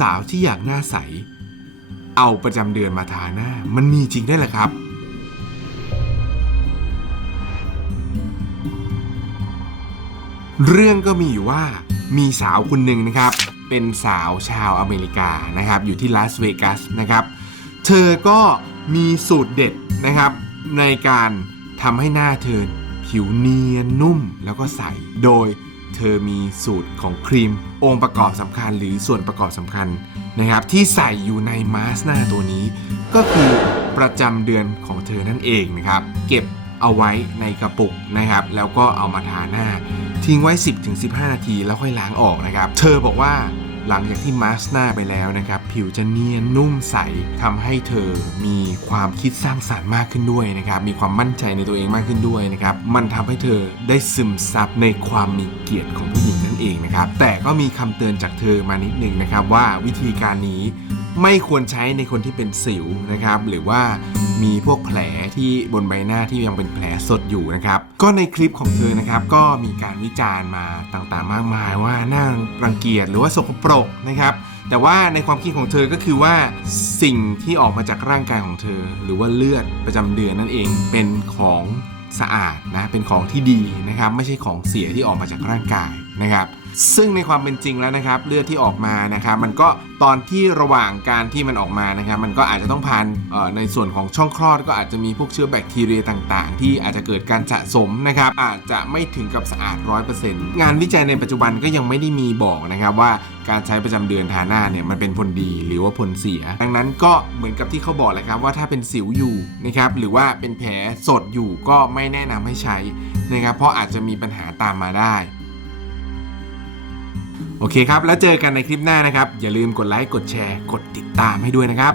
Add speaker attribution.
Speaker 1: สาวๆที่อยากหน้าใส เอาประจำเดือนมาทาหน้า มันมีจริงได้หรอครับ เรื่องก็มีอยู่ว่ามีสาวคนหนึ่งนะครับ เป็นสาวชาวอเมริกานะครับ อยู่ที่ลาสเวกัสนะครับ เธอก็มีสูตรเด็ดนะครับ ในการทำให้หน้าเธอผิวเนียนนุ่มแล้วก็ใสโดย เธอมีสูตรของครีม องค์ประกอบสำคัญหรือส่วนประกอบสำคัญนะครับ ที่ใส่อยู่ในมาสก์หน้าตัวนี้ ก็คือประจำเดือนของเธอนั่นเองนะครับ เก็บเอาไว้ในกระปุกนะครับ แล้วก็เอามาทาหน้า ทิ้งไว้ 10-15 นาทีแล้วค่อยล้างออกนะครับ เธอบอกว่า หลังจากที่มาส์หน้าไปแล้วนะครับ ผิวจะเนียนนุ่มใสทำให้เธอมีความคิดสร้างสารรค์มากขึ้นด้วยนะครับ มีความมั่นใจในตัวเองมากขึ้นด้วยนะครับ มันทำให้เธอได้ซึมซับในความมีเกียรติของผู้หญิงนั่นเองนะครับ แต่ก็มีคำเตือนจากเธอมานิดนึงนะครับว่าวิธีการนี้ไม่ควรใช้ในคนที่เป็นสิวนะครับ หรือว่ามีพวก แผลที่บนใบหน้าที่ยังเป็นแผลสดอยู่นะครับ ก็ในคลิปของเธอนะครับก็มีการวิจารณ์มาต่างๆ มากมายว่าน่ารังเกียจหรือว่าสกปรกนะครับแต่ว่าในความคิดของเธอก็คือว่าสิ่งที่ออกมาจากร่างกายของเธอ หรือว่าเลือดประจำเดือนนั่นเองเป็นของสะอาดนะเป็นของที่ดีนะครับ ไม่ใช่ของเสียที่ออกมาจากร่างกาย นะครับซึ่งในความเป็นจริงแล้วนะครับเลือดที่ออกมานะครับมันก็ตอนที่ระหว่างการที่มันออกมานะครับมันก็อาจจะต้องผ่านในส่วนของช่องคลอด ก็อาจจะมีพวกเชื้อแบคทีเรียต่าง ๆ ที่อาจจะเกิดการสะสมนะครับอาจจะไม่ถึงกับสะอาด 100%งานวิจัยในปัจจุบันก็ยังไม่ได้มีบอกนะครับว่าการใช้ประจำเดือนทาหน้าเนี่ยมันเป็นผลดีหรือว่าผลเสีย ดังนั้นก็เหมือนกับที่เขาบอกแหละครับว่าถ้าเป็นสิวอยู่นะครับหรือว่าเป็นแผลสดอยู่ก็ไม่แนะนำให้ใช้นะครับเพราะอาจจะมีปัญหาตามมาได้ โอเคครับ แล้วเจอกันในคลิปหน้านะครับ อย่าลืมกดไลค์ กดแชร์ กดติดตามให้ด้วยนะครับ